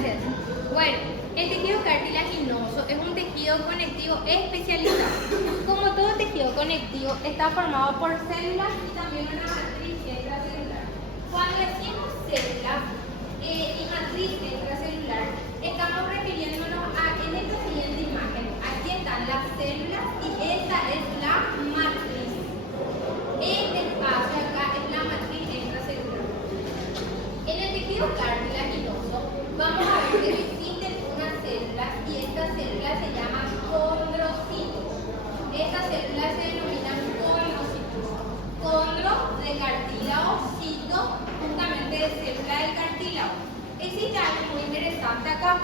Gracias. Bueno, el tejido cartilaginoso es un tejido conectivo especializado. Como todo tejido conectivo, está formado por células y también una matriz extracelular. Cuando decimos células y matriz extracelular, estamos refiriéndonos en esta siguiente imagen. Aquí están las células y esta es la matriz. Este espacio acá es la matriz extracelular. En el tejido cartilaginoso vamos a ver que existen unas células y estas células se llaman condrocitos. Estas células se denominan condrocitos. Condro de cartílago, cito justamente de célula del cartílago. Existe algo muy interesante acá.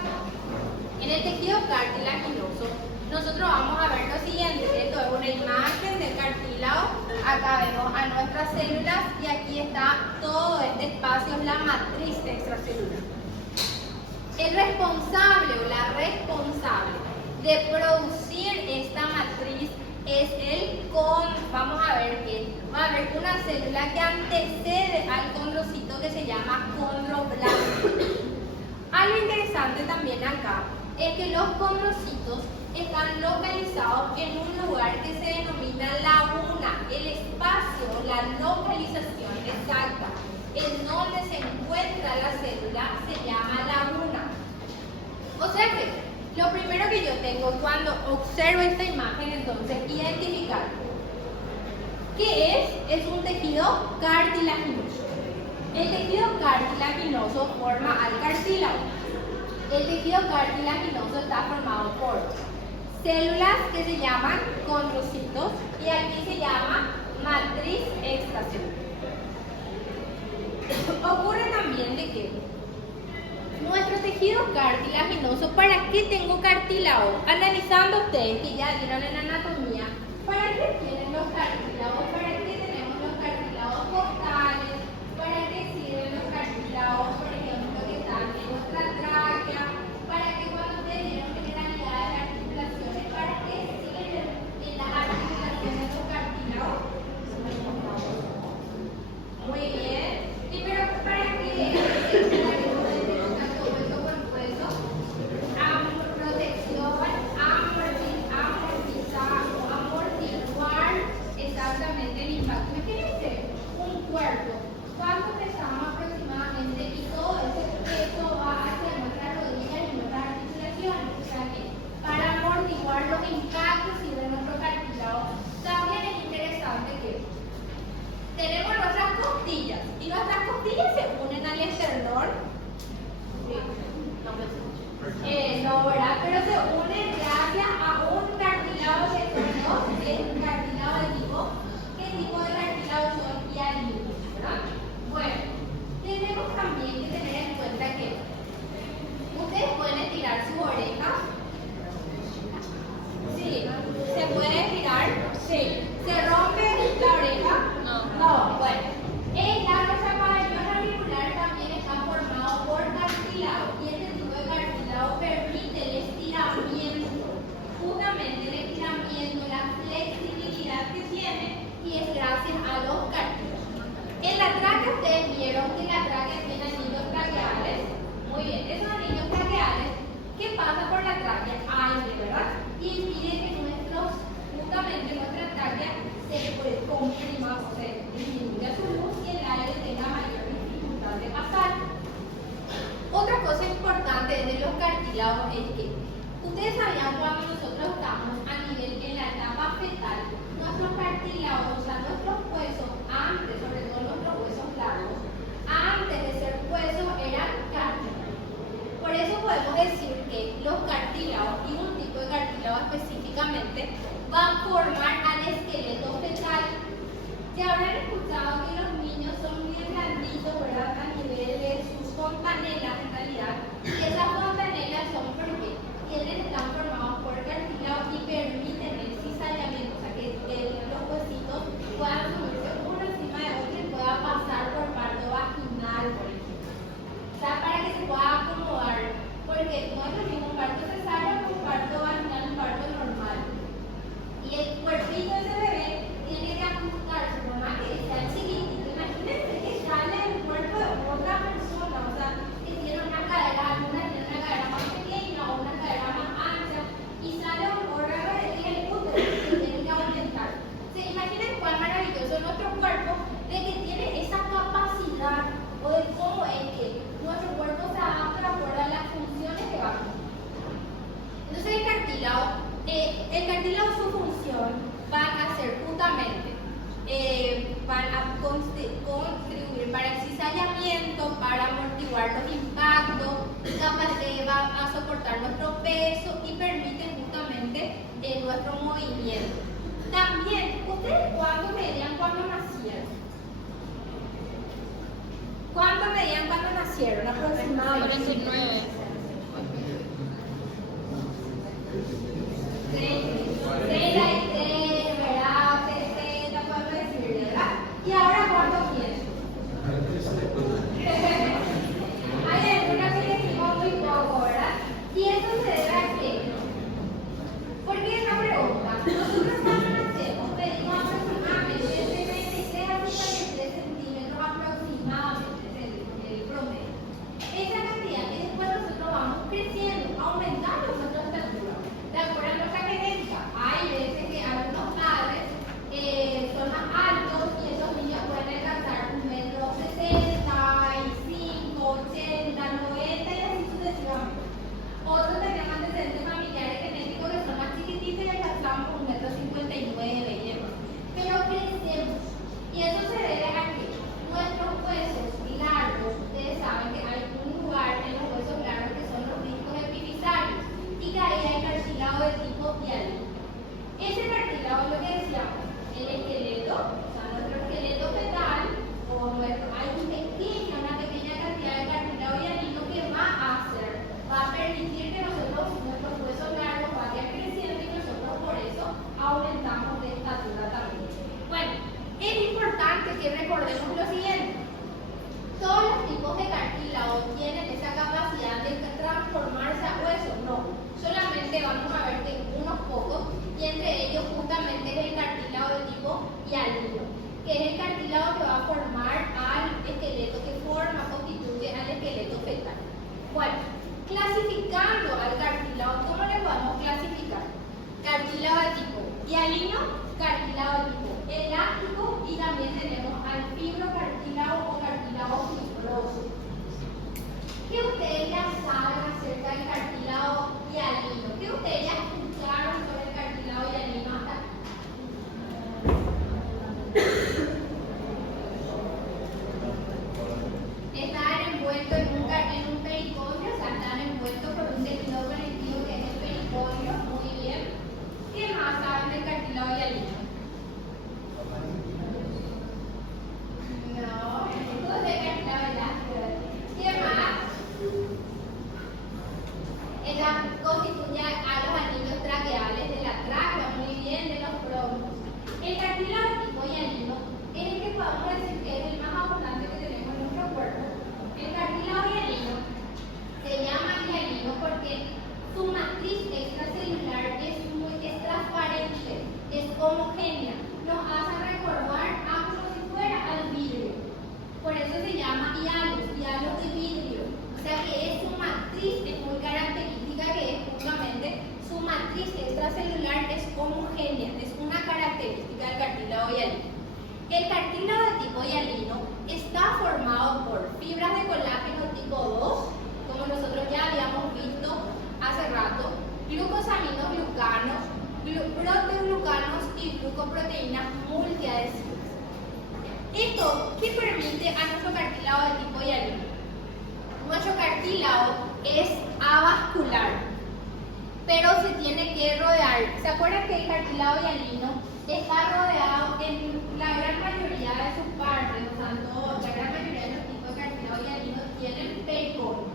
En el tejido cartilaginoso nosotros vamos a ver lo siguiente. Esto es una imagen del cartílago. Acá vemos a nuestras células y aquí está todo este espacio, es la matriz extracelular. El responsable o la responsable de producir esta matriz es el vamos a ver que va a haber una célula que antecede al condrocito que se llama condroblasto. Algo interesante también acá es que los condrocitos están localizados en un lugar que se denomina laguna. El espacio, la localización exacta en donde se encuentra la célula se llama laguna. O sea que lo primero que yo tengo cuando observo esta imagen, entonces, identificar ¿qué es un tejido cartilaginoso? El tejido cartilaginoso forma al cartílago. El tejido cartilaginoso está formado por células que se llaman condrocitos y aquí se llama matriz extracelular. Ocurre también de que nuestro tejido cartilaginoso, ¿para qué tengo cartílago? Analizando ustedes que ya vieron en anatomía, ¿para qué tienen los cartílagos? ¿Para qué tenemos los cartílagos costales? ¿Para qué sirven los cartílagos, por ejemplo, que están en nuestra tráquea? ¿Para qué cuando ustedes vieron generalidad de las articulaciones? ¿Para qué sirven en las articulaciones los cartílagos? Muy bien. ¿Y pero para qué? Exactamente el impacto. Imagínense un cuerpo. ¿Cuánto pesamos aproximadamente? Y todo ese peso va hacia nuestras rodillas y nuestras articulaciones. O sea que para amortiguar los impactos y de nuestro cartílago, también es interesante que tenemos nuestras costillas y nuestras costillas se unen al esternón. Sí. No, ¿verdad? Pero se unen gracias a un cartílago que es un cartílago de tipo. ¿Qué tipo de cartílago son? Hialíneos, ¿verdad? Bueno, tenemos también que tener en cuenta que ustedes pueden estirar sus orejas. Sí. ¿Se puede estirar? Sí. ¿Se rompe la oreja? No. Bueno. Nuestra pabellón auricular también está formado por cartílago y este tipo de cartílago permite el estiramiento, justamente el estiramiento, la flexibilidad que tiene y es gracias a los cartílagos. En la tráquea ustedes vieron que la tráquea tiene anillos traqueales. Muy bien, esos anillos traqueales, ¿qué pasa por la tráquea? Aire, ¿verdad? Y impide que justamente nuestra tráquea se comprima o se disminuya su luz y el aire tenga mayor dificultad de pasar. Otra cosa importante de los cartílagos es que ustedes sabían cuando nosotros estamos a nivel en la etapa fetal, nuestros cartílagos, o sea, nuestros huesos, antes, sobre todo nuestros huesos largos, antes de ser huesos eran cartílagos. Por eso podemos decir que los cartílagos y un tipo de cartílago específicamente va a formar al esqueleto fetal. Ya habrán escuchado que los niños son bien blanditos, ¿verdad? A nivel de sus fontanelas en realidad. Y esas fontanelas son porque están formados por cartílagos y permiten el cizallamiento, o sea que los huesitos puedan subirse uno encima de otro y pueda pasar por parto vaginal, por ejemplo. O sea, para que se pueda acomodar, porque no es lo mismo un parto cesárea que un parto vaginal, un parto normal. Y el cuerpito de ese bebé tiene que ajustarse, por más que amortiguar los impactos, va a soportar nuestro peso y permite justamente nuestro movimiento. También, ¿ustedes cuánto medían cuando nacieron? ¿Cuánto medían cuando nacieron aproximadamente? 49. 33, ¿verdad? 60, podemos decir, ¿verdad? ¿Y ahora cuánto quieren? Hay algunas que decimos muy poco, ¿verdad? Y eso se debe a qué. ¿Por qué esa pregunta? Nosotros cuando nacemos medimos aproximadamente entre 23 a 53 centímetros aproximadamente el promedio. Esa cantidad es cuando nosotros vamos creciendo, aumentando nuestra estatura. De acuerdo a nuestra genética, hay veces que algunos padres son más altos y esos niños pueden alcanzar 1,65 m, 80, 90 y así sucesivamente. Otros tenemos antecedentes familiares genéticos que son más chiquititos y alcanzamos 1,59 m y demás. Pero crecemos. Y eso se debe a que nuestros huesos largos, ustedes saben que hay un lugar en los huesos largos que son los discos epifisarios y que ahí hay cartílago de tipo hialino. Ese cartílago es lo que decíamos, el esqueleto, o sea, nuestro esqueleto fetal, hay una pequeña cantidad de cartílago hialino que va a permitir que nuestros huesos largos vayan creciendo y nosotros por eso aumentamos de estatura también. Bueno, es importante que recordemos lo siguiente. ¿Todos los tipos de cartílago tienen esa capacidad de transformarse a hueso? No, solamente vamos a ver que unos pocos, y entre ellos justamente es el cartílago de tipo hialino, que es el cartílago que va a formar al esqueleto, que constituye al esqueleto fetal. Bueno, clasificando al cartílago, ¿cómo le podemos clasificar? Cartílago de tipo hialino, cartílago de tipo elástico y también tenemos al fibrocartílago o cartílago fibroso. ¿Qué ustedes ya saben acerca del cartílago hialino? ¿Qué ustedes ya escucharon sobre el cartílago hialino hasta aquí? Están envueltos en un periconio, o sea, están envueltos por un tejido conectivo que es el periconio. Muy bien. ¿Qué más saben del cartílago hialino? No, esto de cartílago elástico. ¿Qué más? Ella constituye a los anillos traqueales de la tráquea, muy bien, de los bronquios. El cartílago de tipo hialino es el que podemos decir que es el más abundante que tenemos en nuestro cuerpo. El cartílago hialino se llama hialino porque su matriz extracelular es transparente, es homogénea, nos hace recordar como si fuera al vidrio. Por eso se llama hialos de vidrio. O sea que su matriz es muy característica, que es justamente su matriz extracelular es homogénea, es una característica del cartílago hialino. El cartílago de tipo hialino está formado por fibras de colágeno tipo 2, como nosotros ya habíamos visto hace rato, glucosaminoglicanos, proteoglucanos y glucoproteínas multiadhesivas. ¿Esto qué permite a nuestro cartílago de tipo hialino? Nuestro cartílago es avascular, pero se tiene que rodear. ¿Se acuerdan que el cartílago hialino está rodeado en la gran mayoría de sus partes? O sea, la gran mayoría de los tipos de cartílago hialino tienen periconio.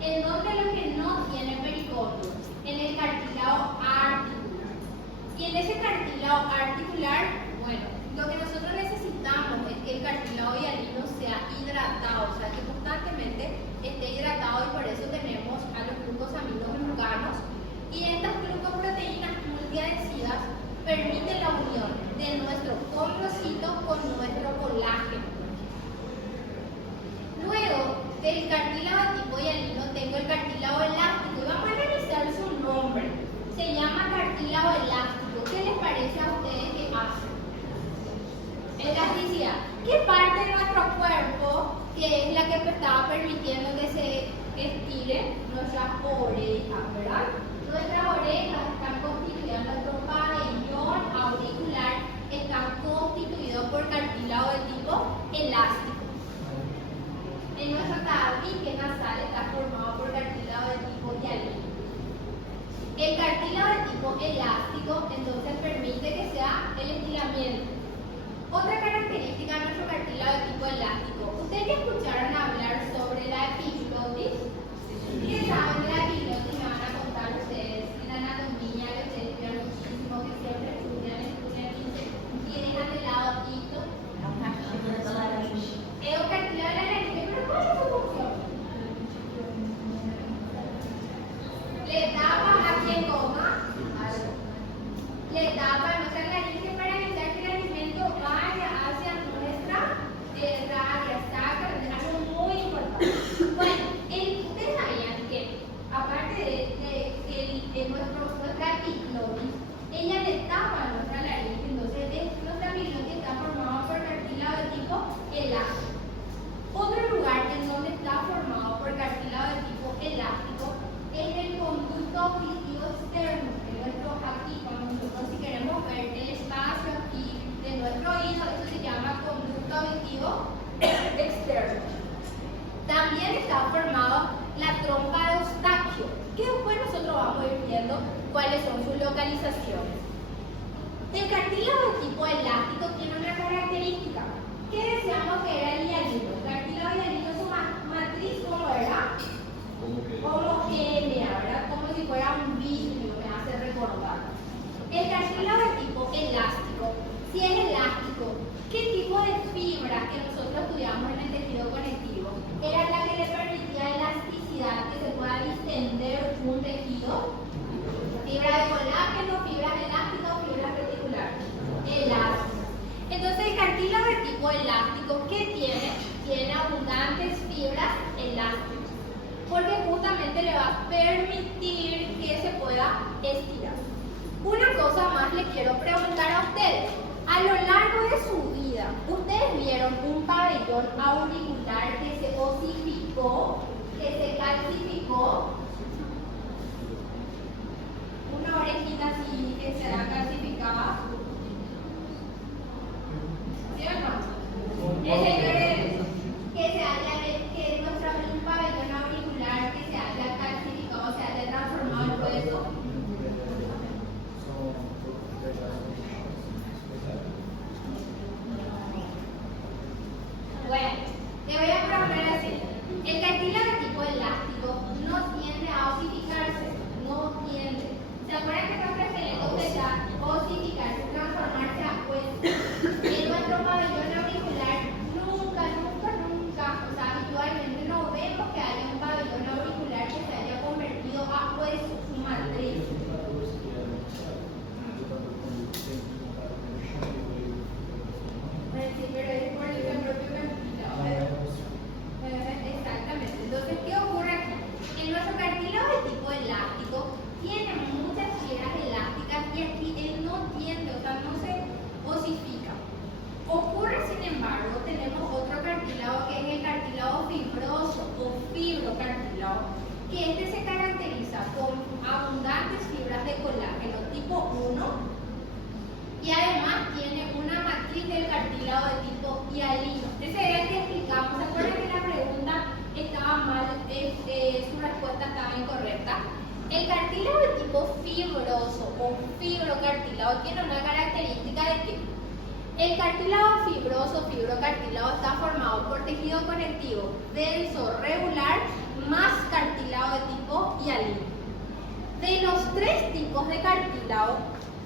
¿En dónde los que no tienen periconio? En el cartílago articular. Y en ese cartílago articular, bueno, lo que nosotros necesitamos es que el cartílago hialino sea hidratado, o sea, que constantemente esté hidratado, y por eso tenemos a los glucosaminoglicanos, y estas glucoproteínas multiadhesivas permiten la unión de nuestro condrocito con nuestro colágeno. Luego del cartílago de tipo hialino tengo el cartílago elástico, y vamos a analizar su nombre. Se llama cartílago elástico. ¿Qué les parece a ustedes que hace? Elasticidad. ¿Qué parte de nuestro cuerpo, que es la que estaba permitiendo que se estire? Nuestras orejas, ¿verdad? Nuestras orejas están constituidas, nuestro pabellón auricular está por cartílago de tipo elástico. En nuestro tabique elástico, entonces permite que sea el estiramiento. Otra característica de nuestro cartílago de tipo elástico. ¿Ustedes ya escucharon hablar sobre la epiglotis? ¿Qué saben de la epiglotis? Me van a contar ustedes en la anatomía, que ustedes estudian muchísimo, que siempre estudian y tienen al lado hito. Es un cartílago de la nariz, pero ¿cuál es su función? Le tapa a quien coma algo. Le tapa a nuestra nariz para evitar que el alimento vaya hacia nuestra área sacra, algo muy importante. Bueno, ustedes sabían que aparte de nuestra epiglotis, ella le tapa a nuestra nariz, entonces nuestra epiglotis está formada por cartílago de tipo elástico. Otro lugar en donde está formado por cartílago de tipo elástico es el conducto auditivo externo, que nuestro aquí, cuando nosotros si queremos ver el espacio aquí de nuestro oído, eso se llama conducto auditivo externo. También está formado la trompa de Eustaquio, que después nosotros vamos a ir viendo cuáles son sus localizaciones. El cartílago de tipo elástico tiene una característica, que decíamos que era el hialino. El cartílago hialino, su matriz, ¿cómo era? Homogénea, ¿verdad? Como si fuera un vidrio, me hace recordar. El cartílago de tipo elástico, si es elástico, ¿qué tipo de fibra que nosotros estudiamos en el tejido conectivo era la que le permitía elasticidad, que se pueda distender un tejido? Fibra de colágeno, fibras elásticas o fibras reticulares. Elásticas. Entonces el cartílago de tipo elástico, ¿qué tiene? Tiene abundantes fibras elásticas, porque justamente le va a permitir que se pueda estirar. Una cosa más le quiero preguntar a ustedes. A lo largo de su vida, ¿ustedes vieron un pabellón auricular que se osificó, que se calcificó? Una orejita así que se calcificaba. ¿Sí o no? Que un pabellón auricular que se haya calcificado, se haya transformado en hueso. Bueno, te voy a proponer así. El cartílago de tipo elástico no tiende a osificarse, no tiende. ¿Se acuerdan que nuestro esqueleto tendrá a osificarse, transformarse a hueso? En nuestro pabellón auricular nunca, o sea, habitualmente no vemos que haya un pabellón auricular que se haya convertido a hueso, su matriz. Sí, pero es por el propio cartílago. Exactamente. Entonces, ¿qué ocurre aquí? En nuestro cartílago de tipo elástico tiene muchas fibras elásticas y aquí él no tiende, o sea, no se osifica. Ocurre, sin embargo, tenemos otro cartílago que es el cartílago fibroso o fibrocartílago, que este se caracteriza con abundantes fibras de colágeno tipo 1 y además tiene una matriz del cartílago de tipo hialino. Ese era el que explicamos. ¿Se acuerdan que la pregunta estaba mal, su respuesta estaba incorrecta? El cartílago de tipo fibroso o fibrocartílago tiene una característica de que el cartílago fibroso, fibrocartílago, está formado por tejido conectivo denso, regular, más cartílago de tipo hialino. De los tres tipos de cartílago,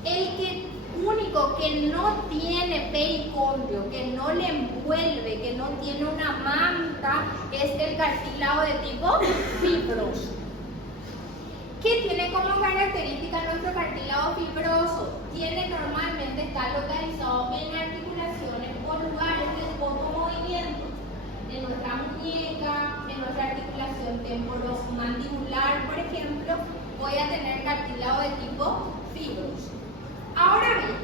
el único que no tiene pericondrio, que no le envuelve, que no tiene una manta, es el cartílago de tipo fibroso. ¿Qué tiene como característica nuestro cartílago fibroso? Normalmente está localizado en articulaciones o lugares de poco movimiento. En nuestra muñeca, en nuestra articulación temporomandibular, por ejemplo, voy a tener cartílago de tipo fibroso. Ahora bien,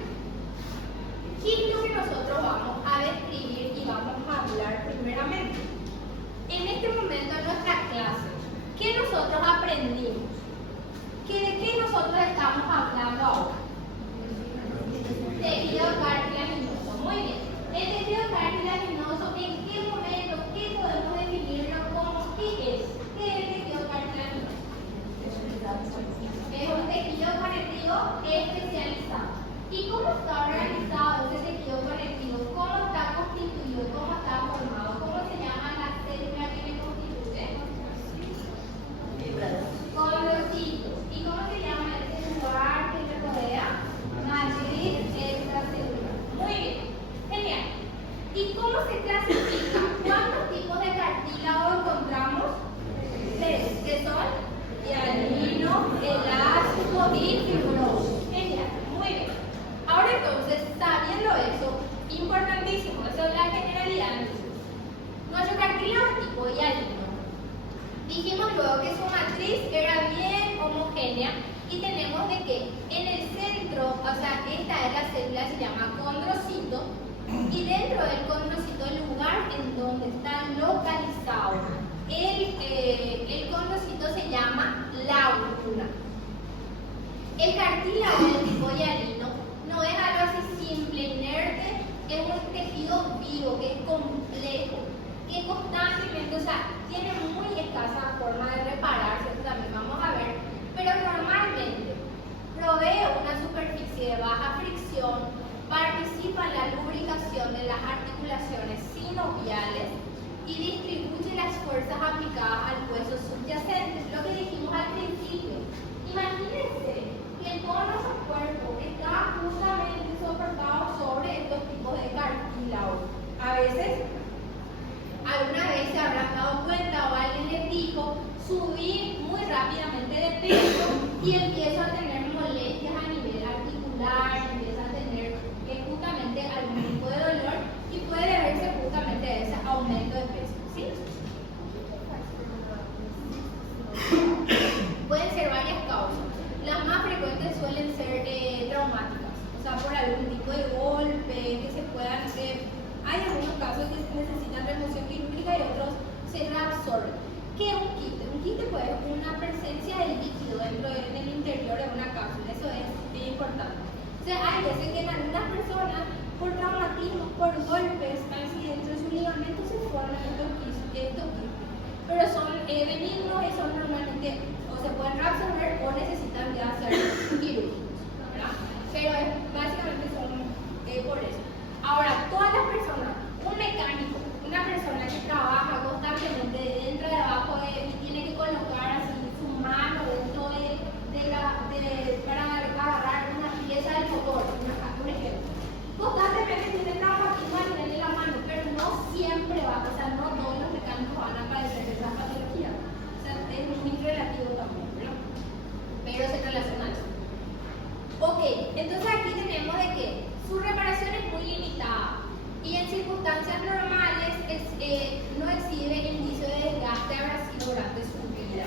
¿qué es lo que nosotros vamos a describir y vamos a hablar primeramente? En este momento en nuestra clase, ¿qué nosotros aprendimos? ¿De qué nosotros estamos hablando ahora? Tejido cartilaginoso. Muy bien. El tejido cartilaginoso, ¿en qué momento, qué podemos definirlo como qué es? ¿Qué es el tejido cartilaginoso? Es un tejido conectivo y fibroso. Genial, muy bien. Ahora entonces, sabiendo eso, importantísimo, eso es la generalidad. Nuestro cartílago es tipo hialino. Dijimos luego que su matriz era bien homogénea y tenemos de que en el centro, o sea, esta es la célula, se llama condrocito, y dentro del condrocito, el lugar en donde está localizado el condrocito se llama la úvula. El cartílago del tipo hialino no es algo así simple, inerte, es un tejido vivo, que es complejo, que constantemente, o sea, tiene muy escasa forma de repararse, eso también vamos a ver, pero normalmente provee una superficie de baja fricción, participa en la lubricación de las articulaciones sinoviales y distribuye las fuerzas aplicadas al hueso subyacente, lo que dijimos al principio. Imagínense que todo nuestro cuerpo está justamente soportado sobre estos tipos de cartílagos. A veces, alguna vez se habrán dado cuenta o alguien les dijo, subí muy rápidamente de peso y empiezo a tener molestias a nivel articular, empiezo a tener justamente algún tipo de dolor y puede deberse justamente a ese aumento de peso, ¿sí? Pueden ser varias causas. Las más frecuentes suelen ser traumáticas, o sea, por algún tipo de golpe, que se puedan hay algunos casos que necesitan remoción quirúrgica y otros se reabsorben. ¿Qué es un quiste? Un quiste puede ser una presencia de líquido dentro del interior de una cápsula, eso es importante. O sea, hay veces que en algunas personas, por traumatismos, por golpes, accidentes de su ligamento, se forman estos quistes. Pero son benignos y son normalmente, o se pueden reabsorber o necesitan ya ser quirúrgicos, ¿verdad? Pero básicamente son por eso. Ahora, todas las personas, un mecánico, una persona que trabaja constantemente dentro de abajo y tiene que colocar así su mano dentro para agarrar una pieza del motor, por ejemplo. Constantemente tiene traumatismo a nivel de la mano, pero no siempre va, o sea, no todos los mecánicos van a padecer de esa patología. O sea, es muy relativo también, ¿no? Pero se relaciona eso. Ok, entonces aquí tenemos de que su reparación es muy limitada y en circunstancias normales no exhibe indicio de desgaste abrasivo durante su vida.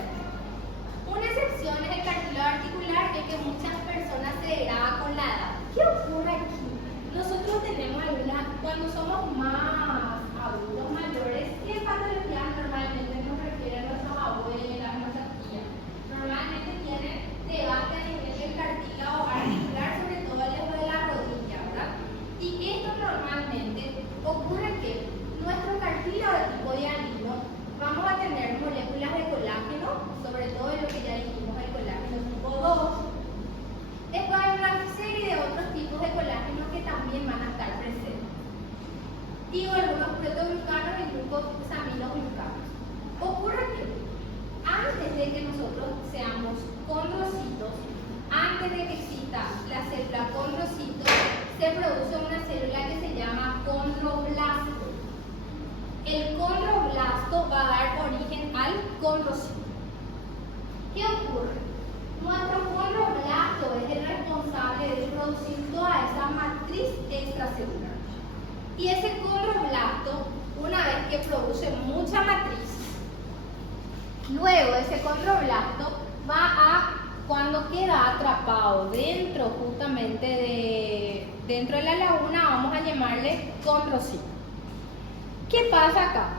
Una excepción es el cartílago articular, en que muchas personas se degrada con la edad. ¿Qué ocurre aquí? Nosotros tenemos cuando somos más adultos mayores, ¿qué patologías normalmente nos refieren nuestras abuelas, nuestras tías? Normalmente tienen desgaste a nivel del cartílago articular, sobre todo lejos de la rodilla, ¿verdad? Y esto normalmente ocurre que nuestro cartílago de tipo hialino vamos a tener moléculas de colágeno, sobre todo en lo que ya dijimos, el colágeno tipo 2. Después hay una serie de otros tipos de colágeno que también van a estar presentes. Y algunos protoglucanos y glucosaminoglicanos. Ocurre que antes de que nosotros seamos condrocitos, antes de que exista la célula condrocito, se produce una célula que se llama condroblasto. El condroblasto va a dar origen al condrocito. ¿Qué ocurre? Nuestro condroblasto es el responsable de producir toda esa matriz extracelular. Y ese condroblasto, una vez que produce mucha matriz, luego ese condroblasto cuando queda atrapado dentro justamente dentro de la laguna, vamos a llamarle condrocito. ¿Qué pasa acá?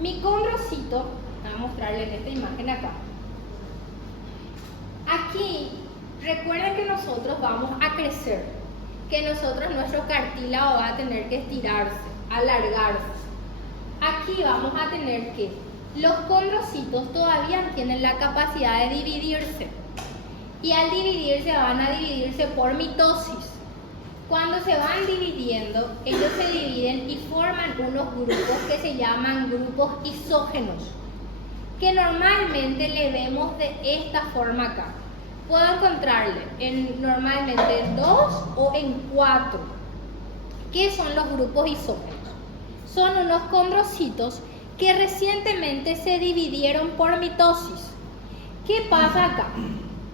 Mi condrocito, voy a mostrarles esta imagen acá. Aquí, recuerden que nosotros vamos a crecer, que nuestro cartílago va a tener que estirarse, alargarse. Aquí vamos a tener que los condrocitos todavía tienen la capacidad de dividirse. Y al dividirse van a dividirse por mitosis. Cuando se van dividiendo, ellos se dividen y forman unos grupos que se llaman grupos isógenos, que normalmente le vemos de esta forma acá. Puedo encontrarle normalmente en 2 o en 4. ¿Qué son los grupos isógenos? Son unos condrocitos que recientemente se dividieron por mitosis. ¿Qué pasa acá?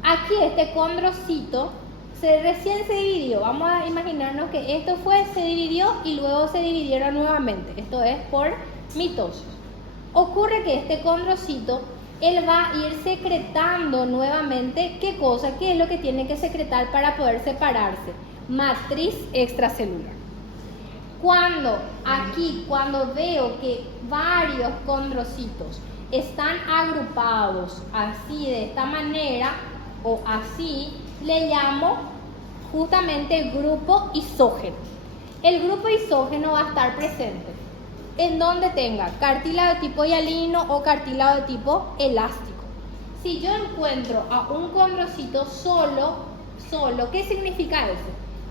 Aquí este condrocito recién se dividió. Vamos a imaginarnos que esto se dividió y luego se dividieron nuevamente. Esto es por mitosis. Ocurre que este condrocito, él va a ir secretando nuevamente, ¿qué cosa? ¿Qué es lo que tiene que secretar para poder separarse? Matriz extracelular. Cuando veo que varios condrocitos están agrupados así, de esta manera, o así, le llamo justamente grupo isógeno. El grupo isógeno va a estar presente en donde tenga cartílago de tipo hialino o cartílago de tipo elástico. Si yo encuentro a un condrocito solo, ¿qué significa eso?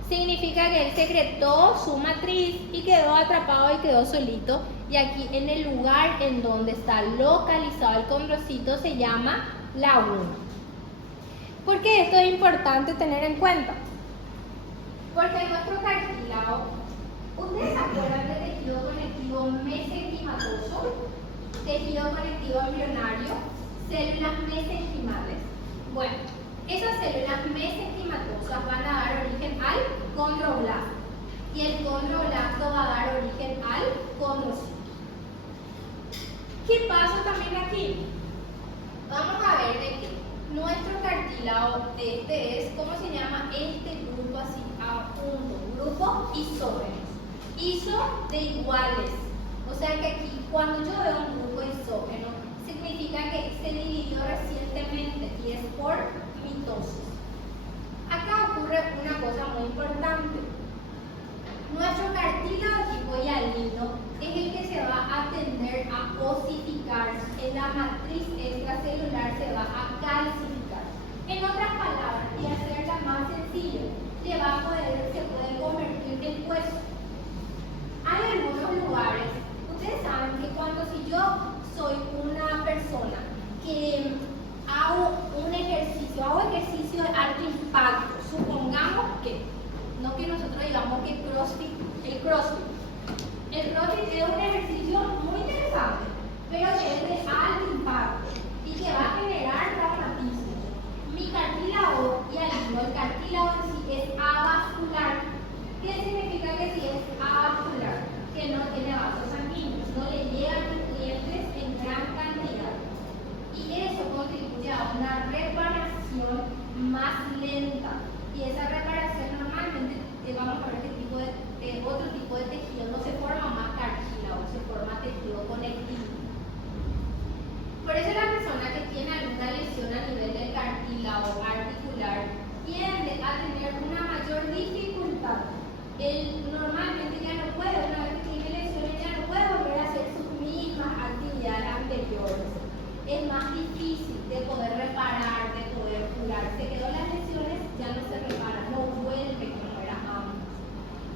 Significa que él secretó su matriz y quedó atrapado y quedó solito. Y aquí en el lugar en donde está localizado el condrocito se llama laguna. ¿Por qué esto es importante tener en cuenta? Porque nuestro cartílago, ¿ustedes se acuerdan del tejido conectivo mesenquimatoso? Tejido conectivo embrionario, células mesenquimales. Bueno, esas células mesenquimatosas van a dar origen al condroblasto y el condroblasto va a dar origen al condrocito. ¿Qué pasa también aquí? Vamos a ver de que nuestro cartílago, este es, ¿cómo se llama este grupo así a punto? Grupo isógenos. Iso de iguales. O sea que aquí cuando yo veo un grupo isógeno, significa que se dividió recientemente y es por mitosis. Acá ocurre una cosa muy importante. Nuestro cartílago tipo hialino es el que se va a tender a osificar, en la matriz extracelular se va a calcificar. En otras palabras, y hacerla más sencilla, se puede convertir en hueso. Hay algunos lugares, ustedes saben que si yo soy una persona que hago ejercicio de alto impacto, supongamos que, no que nosotros digamos que el crossfit es un ejercicio muy interesante, pero que es de alto impacto y que va a generar traumatismo. Mi cartílago hialino, el cartílago en sí es avascular. ¿Qué significa que si es avascular? Que no tiene vasos sanguíneos, no le llegan nutrientes en gran cantidad. Y eso contribuye a una reparación más lenta. Y esa reparación normalmente, vamos a ver otro tipo de tejido, no se forma más cartílago, se forma tejido conectivo. Por eso la persona que tiene alguna lesión a nivel del cartílago articular tiende a tener una mayor dificultad. Él normalmente ya no puede, una vez que tiene lesiones, ya no puede volver a hacer sus mismas actividades anteriores. Es más difícil de poder reparar, de poder curar. Se quedó las lesiones, ya no se repara, no vuelve como era antes.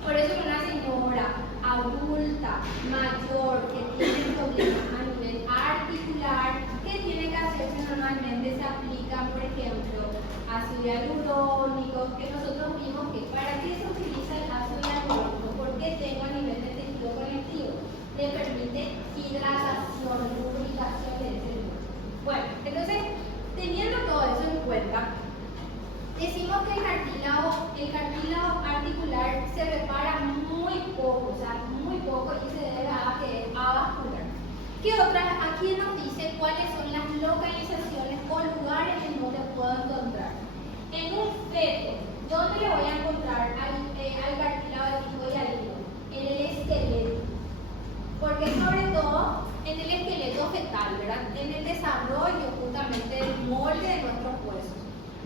Por eso una señora adulta, mayor, que tiene problemas a nivel articular, ¿qué tiene que hacerse normalmente? Se aplica, por ejemplo, ácido hialurónico, que nosotros vimos que para qué se utiliza el ácido hialurónico, porque tengo a nivel de tejido conectivo, le permite hidratación, lubricación del cerebro. Bueno, entonces, teniendo todo eso en cuenta, decimos que el cartílago articular se repara muy poco, o sea, muy poco, y se debe a que es avascular. ¿Qué otras? Aquí nos dice cuáles son las localizaciones o lugares en donde puedo encontrar. En un feto, ¿dónde le voy a encontrar al cartílago de tipo hialino? En el esqueleto. Porque sobre todo en el esqueleto fetal, ¿verdad? En el desarrollo justamente del molde de nuestros huesos.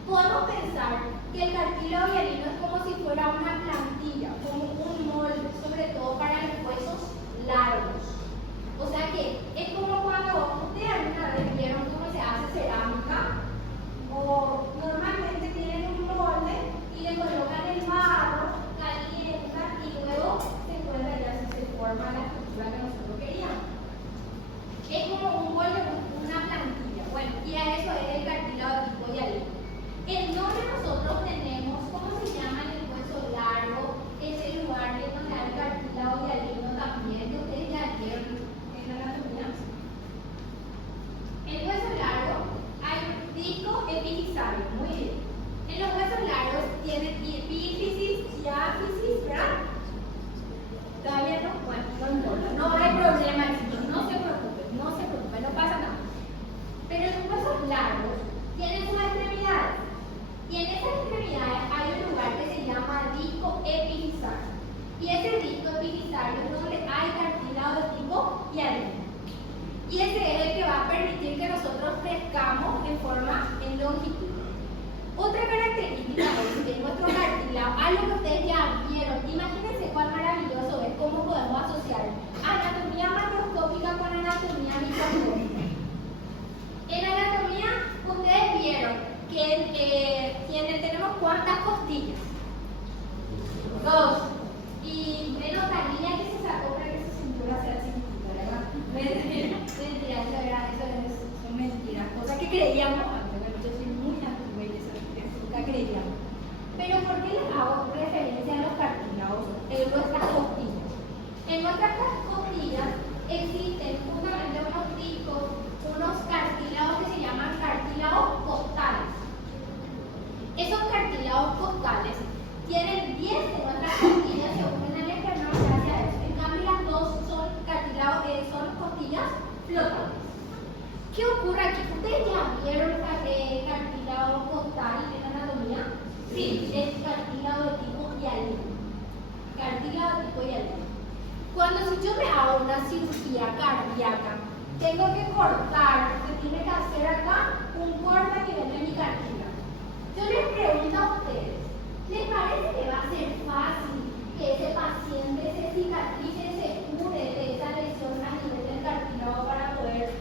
Podemos pensar que el cartílago hialino es como si fuera una plantilla, como un molde, sobre todo para los huesos largos. O sea que es como cuando ustedes alguna vez vieron cómo se hace cerámica, o normalmente tienen un molde y le colocan el barro, calientan y luego se encuentra ya si se forma la estructura que nosotros queríamos. Es como un molde, una plantilla. Bueno, y a eso es el cartílago tipo hialino. En donde nosotros tenemos, ¿cómo se llama el hueso largo? Es el lugar en donde hay cartílago hialino también, que ustedes ya vieron en la anatomía. tiene epífisis, diáfisis, ¿verdad? Todavía no, bueno, no hay problema, no se preocupe, no pasa nada. Pero los huesos largos tienen sus extremidades. Y en esas extremidades hay un lugar que se llama disco epifisiario. Y ese disco epifisiario es donde hay cartílago de tipo hialino. Y ese es el que va a permitir que nosotros crezcamos en longitud. Otra característica es que nuestro cartílago, algo que ustedes ya vieron, imagínense cuán maravilloso es cómo podemos asociar anatomía macroscópica con anatomía microscópica. En anatomía, ustedes vieron que tenemos cuántas costillas. 2. Y menos la línea que se sacó para que su cintura sea chiquitita, ¿verdad? Mentira, eso son mentiras, cosas que creíamos antes. Bueno, yo soy muy antigua y eso nunca creíamos. Pero ¿por qué les hago referencia a los cartílagos en nuestras costillas? En nuestras costillas existen justamente unos discos, unos cartílagos que se llaman cartílagos costales. Esos cartílagos costales tienen 10 de nuestras costillas se unen al esternón gracias a eso. En cambio, las dos son costillas flotantes. ¿Qué ocurre aquí? ¿Ustedes ya vieron el cartílago costal en anatomía? Sí, es cartílago de tipo hialino. Cartílago de tipo hialino. Cuando si yo me hago una cirugía cardíaca, tengo que cortar, se tiene que hacer acá un corte a nivel de mi cartílago. Yo les pregunto a ustedes, ¿les parece que va a ser fácil que ese paciente se cicatrice, se cure de esa lesión a nivel del cartílago para poder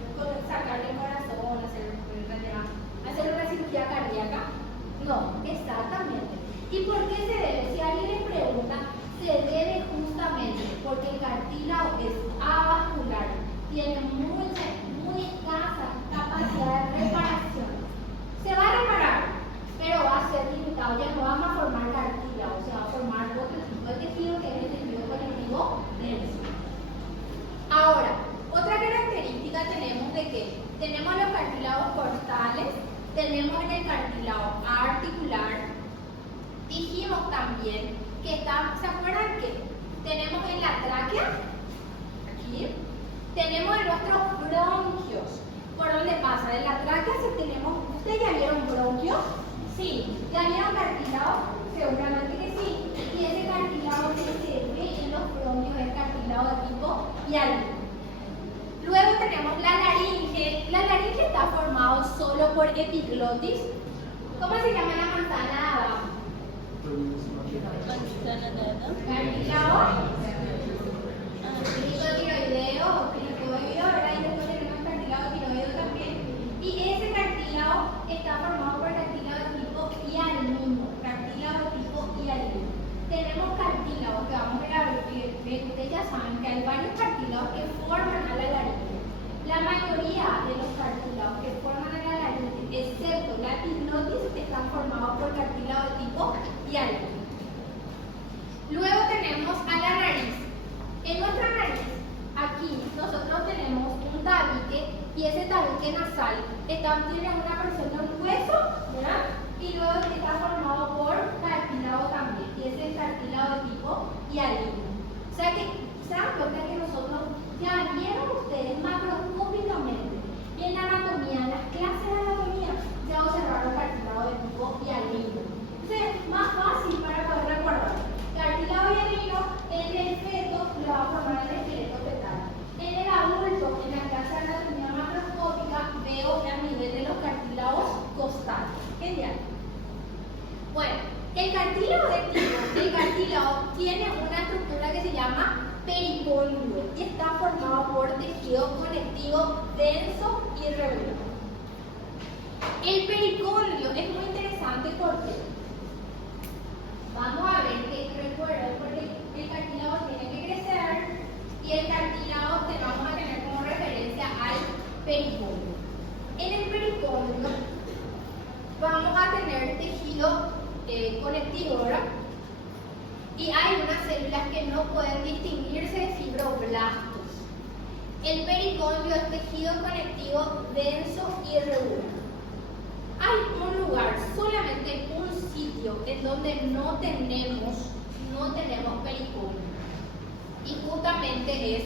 sacarle el corazón, hacer una cirugía cardíaca? No, exactamente. ¿Y por qué se debe? Si alguien les pregunta, se debe justamente porque el cartílago es avascular, tiene muy escasa capacidad de reparación. Se va a reparar, pero va a ser limitado, ya no vamos a formar cartílago, se va a formar otro tipo de tejido que es el tejido conectivo denso. Ahora, otra característica tenemos de que tenemos los cartílagos costales, tenemos en el cartílago articular, dijimos también que ¿se acuerdan que tenemos en la tráquea? Aquí. Tenemos en nuestros bronquios. ¿Por dónde pasa? De la tráquea tenemos. ¿Ustedes ya vieron bronquios? Sí. ¿Ya vieron cartílago? Seguramente que sí. Y ese cartílago que se ve en los bronquios es cartílago de tipo hialino. Luego tenemos la laringe. La laringe está formado solo por epiglotis. ¿Cómo se llama la manzana de abajo? Cartílago cricotiroideo o cricoideo, ¿verdad? Y después tenemos cartílago tiroideo también. Y ese cartílago está formado por cartílago de tipo hialino. Cartílago de tipo hialino. Tenemos cartílagos que vamos a ver, ustedes ya saben que hay varios cartílagos que forman a la laringe. La mayoría de los cartílagos que forman a la laringe, excepto la epiglotis, están formados por cartílago de tipo hialino. Luego tenemos a la nariz. En nuestra nariz, aquí nosotros tenemos un tabique y ese tabique nasal tiene una porción de un hueso, ¿verdad? Y luego está formado por cartílago también, y ese es cartílago de tipo hialino. O sea que se dan cuenta que nosotros ya vieron ustedes macroscópicamente y en la anatomía, en las clases de anatomía, ya observaron cartílago de tipo hialino. Entonces es más fácil para poder recordar. Cartílago hialino en el feto lo va a formar el esqueleto fetal. En el adulto, en la clase de anatomía macroscópica, veo a nivel de los cartílagos costales. Genial. Bueno, el cartílago tiene una estructura que se llama pericóndilo y está formado por tejido conectivo denso y irregular. El pericóndilo es muy interesante porque vamos a ver que recuerden, porque el cartílago tiene que crecer y el cartílago vamos a tener como referencia al pericóndilo. En el pericóndilo vamos a tener tejido conectivo, ¿verdad? Y hay unas células que no pueden distinguirse de fibroblastos. El pericóndilo es tejido conectivo denso y irregular. hay un lugar, solamente un sitio en donde no tenemos periconio. Y justamente es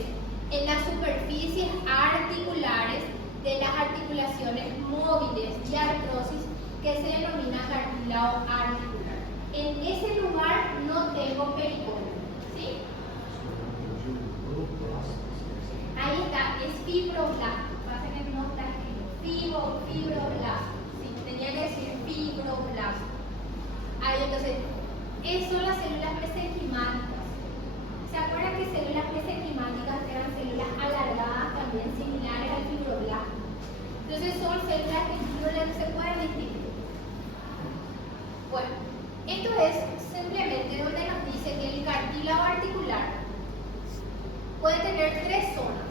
en las superficies articulares de las articulaciones móviles y artrosis que se denomina cartílago articular. En ese lugar no tengo periconio, ¿sí? Ahí está, es fibroblasto. Pasa que no está escrito. Fibroblasto. ¿Sí? Tenía que decir fibroblasto. Ahí entonces, esas son las células mesenquimáticas. ¿Se acuerdan que células mesenquimáticas eran células alargadas también similares al fibroblasto? Entonces son células que no se pueden distinguir. Bueno, esto es simplemente donde nos dice que el cartílago articular puede tener tres zonas,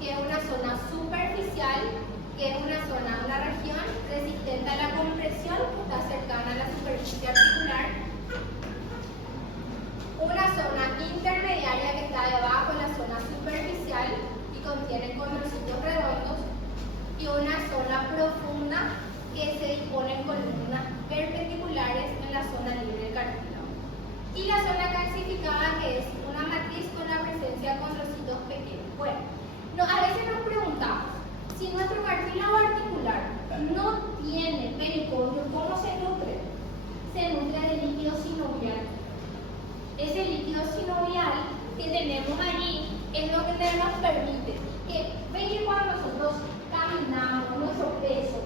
que es una zona superficial, que es una región resistente a la compresión, que está cercana a la superficie articular, una zona intermediaria que está debajo de la zona superficial y contiene condrocitos redondos, y una zona profunda que se dispone en columnas perpendiculares en la zona libre del cartílago. Y la zona calcificada, que es una matriz con la presencia de condrocitos pequeños. Bueno, a veces nos preguntamos, si nuestro cartílago articular no tiene periconio, ¿cómo se nutre? Se nutre de líquido sinovial. Ese líquido sinovial que tenemos allí es lo que nos permite que, ven que cuando nosotros caminamos, nuestro peso,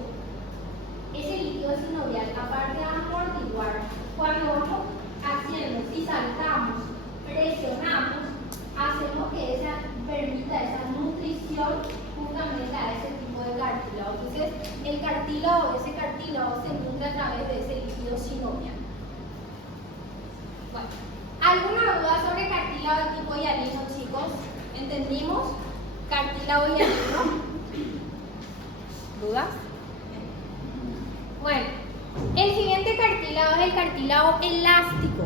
ese líquido sinovial, aparte de amortiguar, cuando vamos haciendo, si saltamos, presionamos, hacemos que esa permita esa nutrición justamente a ese tipo de cartílago. Entonces, ese cartílago se nutre a través de ese líquido sinovial. Bueno, ¿alguna duda sobre cartílago de tipo hialino, chicos? ¿Entendimos? Cartílago hialino. ¿Dudas? Bueno, el siguiente cartílago es el cartílago elástico,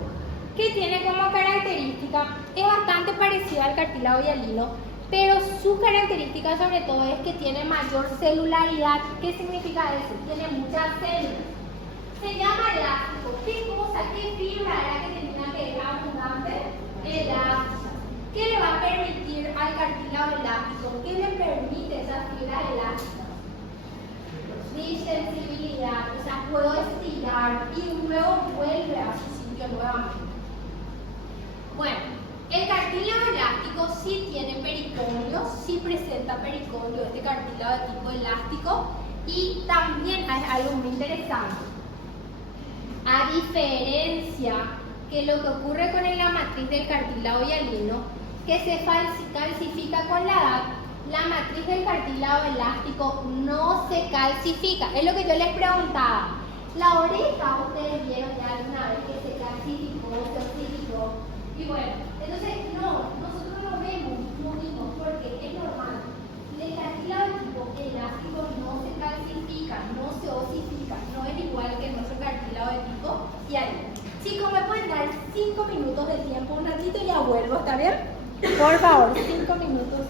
que tiene como característica, es bastante parecido al cartílago hialino, pero su característica sobre todo es que tiene mayor celularidad. ¿Qué significa eso? Tiene muchas células. Se llama elástico. ¿Qué cosa, qué fibra era que tenía que ser abundante? Elástica. ¿Qué le va a permitir al cartílago elástico? ¿Qué le permite esa fibra elástica? Distensibilidad, o sea, puedo estirar y luego vuelve a su sitio nuevamente. Bueno, el cartílago elástico sí tiene periconio, sí presenta periconio, este cartílago de tipo elástico, y también hay algo muy interesante. A diferencia que lo que ocurre con la matriz del cartílago hialino, que se calcifica con la edad, la matriz del cartílago elástico no se calcifica. Es lo que yo les preguntaba. La oreja, ustedes vieron ya alguna vez que se calcificó, se oxidó. Y bueno, entonces nosotros lo vemos, porque es normal. El cartílago de tipo elástico no se calcifica, no se osifica, no es igual que nuestro cartílago de tipo hialino. Chicos, ¿me pueden dar 5 minutos de tiempo un ratito y ya vuelvo? ¿Está bien? Por favor, 5 minutos.